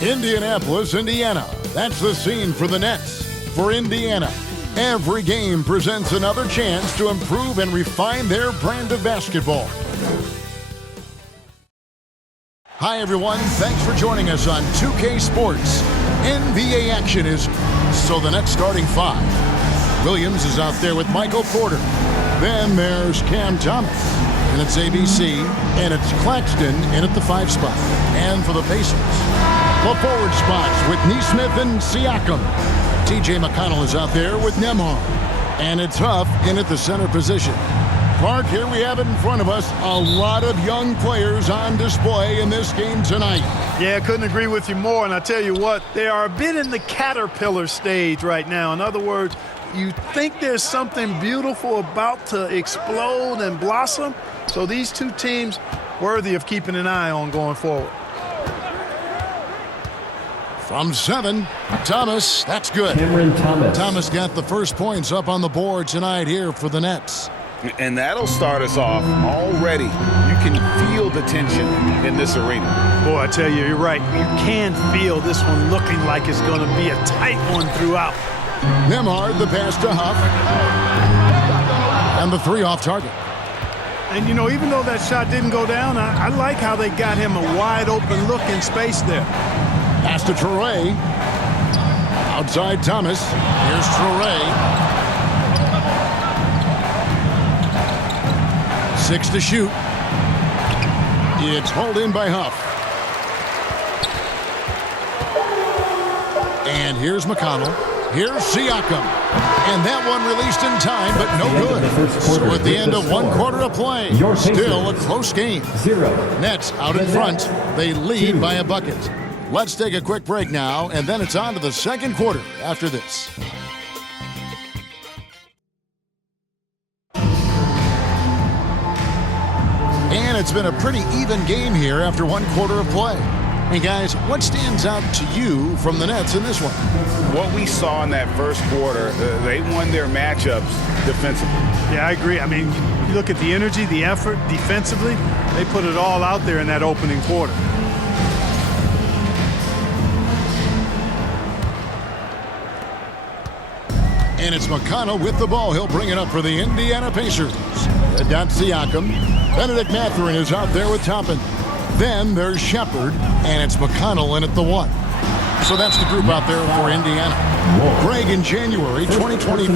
Indianapolis, Indiana. That's the scene for the Nets. For Indiana, every game presents another chance to improve and refine their brand of basketball. Hi, everyone. Thanks for joining us on 2K Sports. NBA action is so the Nets starting five. Williams is out there with Michael Porter. Then there's Cam Thomas. And it's ABC. And it's Claxton in at the 5 spot. And for the Pacers, the forward spots with Nesmith and Siakam. TJ McConnell is out there with Nembhard. And it's Huff in at the center position. Clark, here we have it in front of us. A lot of young players on display in this game tonight. Yeah, couldn't agree with you more. And I tell you what, they are a bit in the caterpillar stage right now. In other words, you think there's something beautiful about to explode and blossom. So these two teams worthy of keeping an eye on going forward. From 7, Thomas, that's good. Cameron Thomas. Thomas got the first points up on the board tonight here for the Nets. And that'll start us off already. You can feel the tension in this arena. Boy, I tell you, you're right. You can feel this one looking like it's going to be a tight one throughout. Nembhard, the pass to Huff. And the 3 off target. And, you know, even though that shot didn't go down, I like how they got him a wide open look in space there. Pass to Trae. Outside Thomas. Here's Trae. 6 to shoot. It's hauled in by Huff. And here's McConnell. Here's Siakam. And that one released in time, but no good. So at the end of 1 quarter of play, still a close game. 0. Nets out in front. They lead by a bucket. Let's take a quick break now, and then it's on to the second quarter after this. And it's been a pretty even game here after 1 quarter of play. And guys, what stands out to you from the Nets in this one? What we saw in that first quarter, they won their matchups defensively. Yeah, I agree. I mean, you look at the energy, the effort defensively, they put it all out there in that opening quarter. And it's McConnell with the ball. He'll bring it up for the Indiana Pacers. That's Siakam. Benedict Mathurin is out there with Toppin. Then there's Shepard, and it's McConnell in at the 1. So that's the group out there for Indiana. Greg, in January 2024,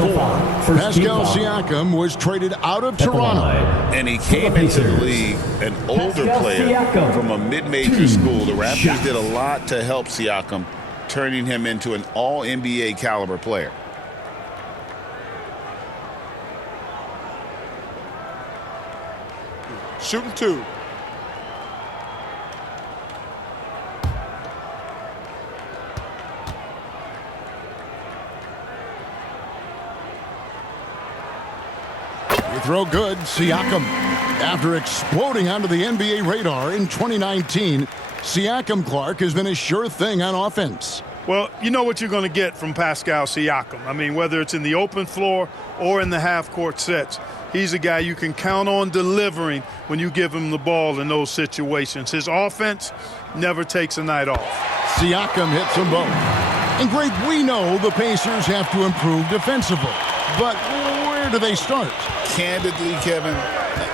Pascal Siakam was traded out of Toronto. And he came into the league an older player from a mid-major school. The Raptors did a lot to help Siakam, turning him into an all-NBA caliber player. Shooting 2. Throw good, Siakam. After exploding onto the NBA radar in 2019, Siakam, Clark, has been a sure thing on offense. Well, you know what you're going to get from Pascal Siakam. I mean, whether it's in the open floor or in the half-court sets, he's a guy you can count on delivering when you give him the ball in those situations. His offense never takes a night off. Siakam hits them both. And, Greg, we know the Pacers have to improve defensively. But where do they start? Candidly, Kevin,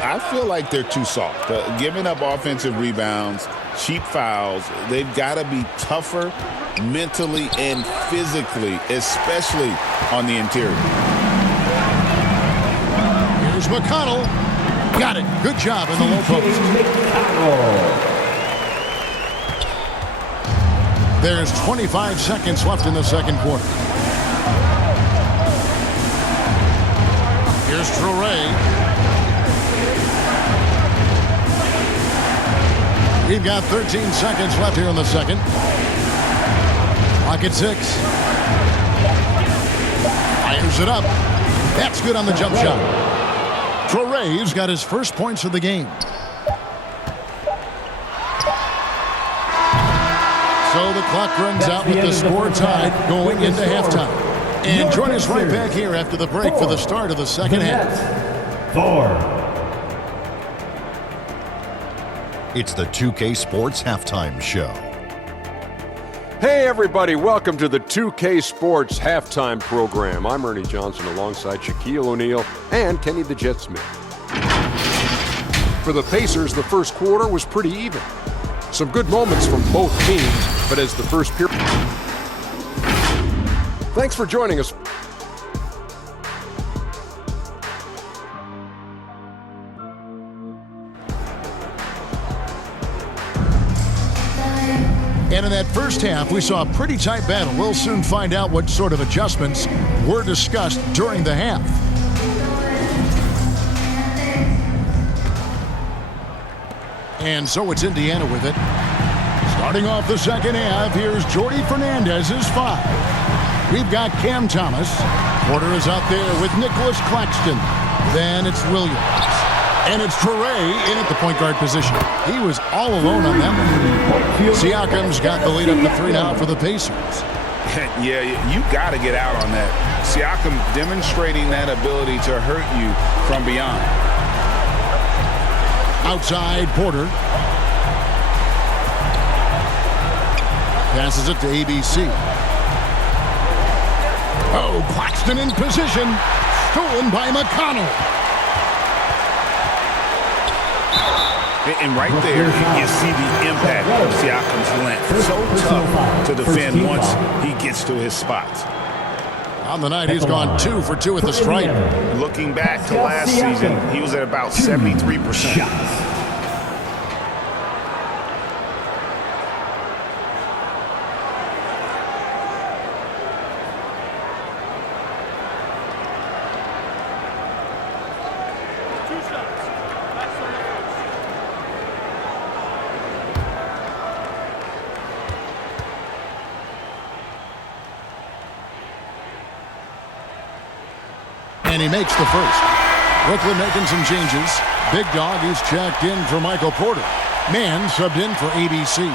I feel like they're too soft. Giving up offensive rebounds, cheap fouls, they've got to be tougher mentally and physically, especially on the interior. Here's McConnell. Got it. Good job in the low post. There's 25 seconds left in the second quarter. Here's Trae. We've got 13 seconds left here in the second. Clock at 6. Fires it up. That's good on the jump shot. Trae's got his first points of the game. So the clock runs out with the score tied going into halftime. And join us right back here after the break for the start of the second half. 4. It's the 2K Sports Halftime Show. Hey everybody, welcome to the 2K Sports halftime program. I'm Ernie Johnson alongside Shaquille O'Neal and Kenny the Jet Smith. For the Pacers, the first quarter was pretty even. Some good moments from both teams, but as the first period... Thanks for joining us. And in that first half, we saw a pretty tight battle. We'll soon find out what sort of adjustments were discussed during the half. And so it's Indiana with it. Starting off the second half, here's Jordy Fernandez's 5. We've got Cam Thomas. Porter is out there with Nicholas Claxton. Then it's Williams. And it's Trae in at the point guard position. He was all alone on that one. Siakam's got the lead up to 3 now for the Pacers. Yeah, you got to get out on that. Siakam demonstrating that ability to hurt you from beyond. Outside, Porter. Passes it to ABC. Oh, Claxton in position. Stolen by McConnell. And right there, you see the impact of Siakam's length. So tough to defend once he gets to his spots. On the night, he's gone 2 for 2 at the stripe. Looking back to last season, he was at about 73%. And he makes the first. Brooklyn making some changes. Big Dog, he's checked in for Michael Porter. Man subbed in for ABC.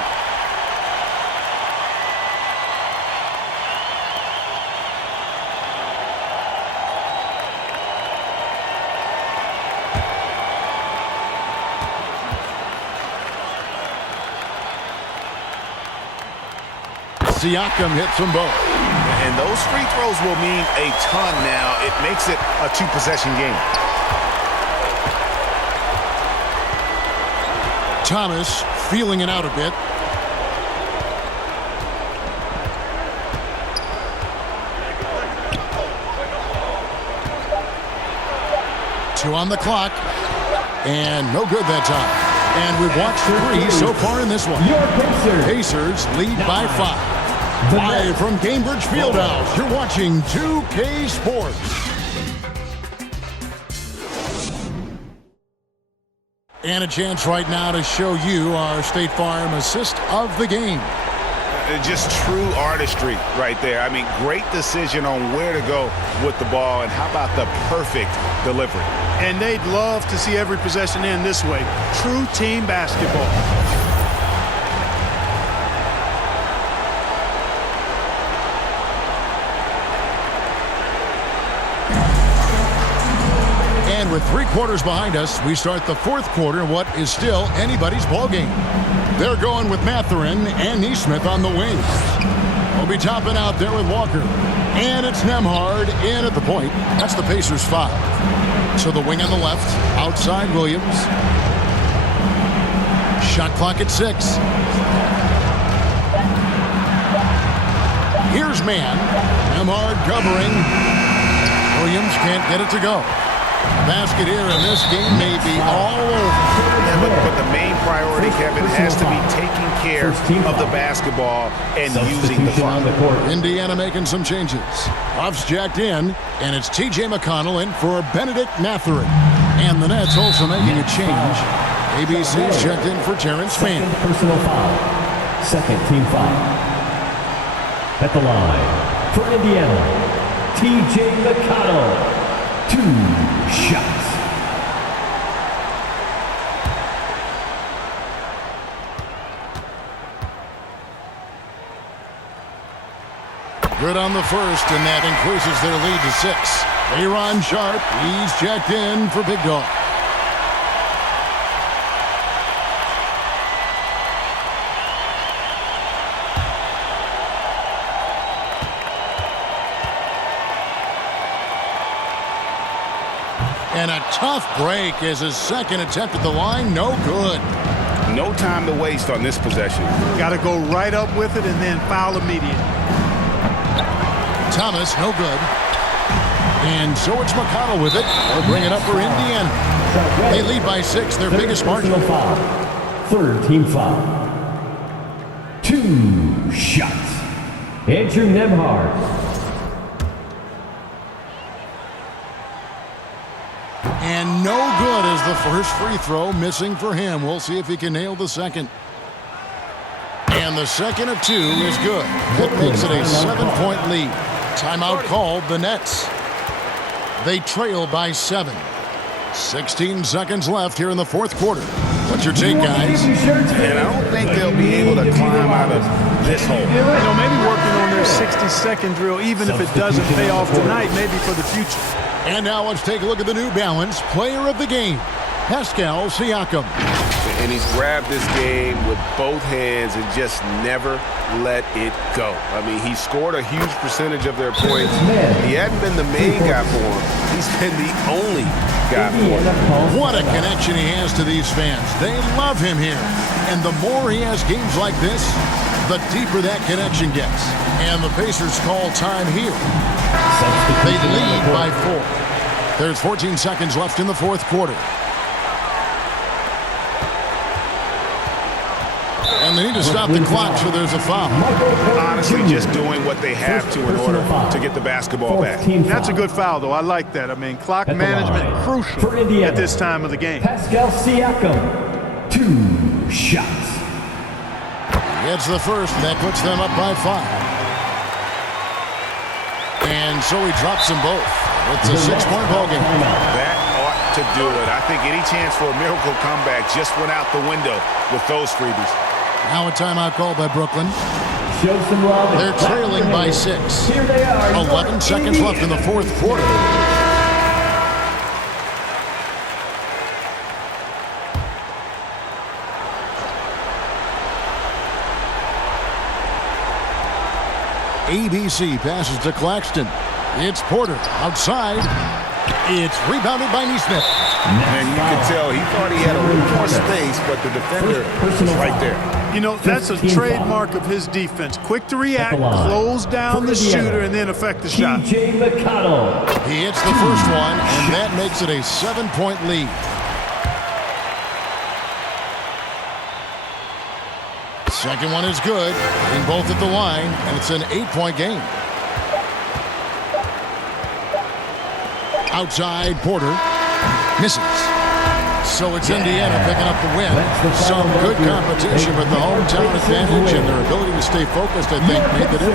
Siakam hits them both. And those free throws will mean a ton now. It makes it a 2-possession game. Thomas feeling it out a bit. Two on the clock. And no good that time. And we've watched 3 so far in this one. Pacers lead by 5. Live from Gainbridge Fieldhouse, you're watching 2K Sports. And a chance right now to show you our State Farm assist of the game. Just true artistry right there. I mean, great decision on where to go with the ball, and how about the perfect delivery. And they'd love to see every possession end this way. True team basketball. With 3 quarters behind us, we start the 4th quarter in what is still anybody's ball game. They're going with Mathurin and Neesmith on the wings. We'll be topping out there with Walker. And it's Nembhard in at the point. That's the Pacers 5. So the wing on the left, outside Williams. Shot clock at 6. Here's man. Nembhard covering. Williams can't get it to go. Basket here, and this game may be all over. Yeah, but the main priority, Kevin, has to be taking care of the basketball and using the clock. Indiana making some changes. Ruff's jacked in, and it's T.J. McConnell in for Benedict Mathurin. And the Nets also making a change. ABC's checked in for Terrence Mann. Personal foul. Second team foul. At the line for Indiana, T.J. McConnell. 2 shots. Good on the first, and that increases their lead to 6. Aaron Sharp, he's checked in for Big Dog. And a tough break is his second attempt at the line. No good. No time to waste on this possession. Got to go right up with it and then foul immediate. Thomas, no good. And so it's McConnell with it. They'll bring it up for Indiana. They lead by 6, their biggest margin. Foul. Third team foul. 2 shots. Andrew Nemhard. And no good as the first free throw, missing for him. We'll see if he can nail the second. And the second of 2 is good. That makes it a 7-point lead. Timeout called, the Nets. They trail by 7. 16 seconds left here in the fourth quarter. What's your take, guys? And I don't think they'll be able to climb out of this hole. You know, maybe working on their 60-second drill, even if it doesn't pay off tonight, maybe for the future. And now let's take a look at the New Balance player of the game, Pascal Siakam. And he's grabbed this game with both hands and just never let it go. I mean, he scored a huge percentage of their points. He hadn't been the main guy for him. He's been the only guy for him. What a connection he has to these fans. They love him here. And the more he has games like this, the deeper that connection gets. And the Pacers call time here. They lead by 4. There's 14 seconds left in the fourth quarter. And they need to stop the clock, so there's a foul. Honestly, just doing what they have to in order to get the basketball back. That's a good foul, though. I like that. I mean, clock management crucial at this time of the game. Pascal Siakam. 2 shots. It's the first, and that puts them up by 5. And so he drops them both. It's a 6-point ball game. That ought to do it. I think any chance for a miracle comeback just went out the window with those freebies. Now a timeout called by Brooklyn. Show some love. They're trailing by 6. Here they are. 11 seconds left in the fourth quarter. ABC passes to Claxton. It's Porter outside. It's rebounded by Neesmith. And you can tell he thought he had a little more space, but the defender was right there. You know, that's a trademark of his defense. Quick to react, close down the shooter, and then affect the shot. TJ McConnell. He hits the first one, and that makes it a 7-point lead. Second one is good, in both at the line, and it's an 8-point game. Outside, Porter misses. So it's Indiana picking up the win. Some good competition, but the hometown advantage and their ability to stay focused, I think, made the difference.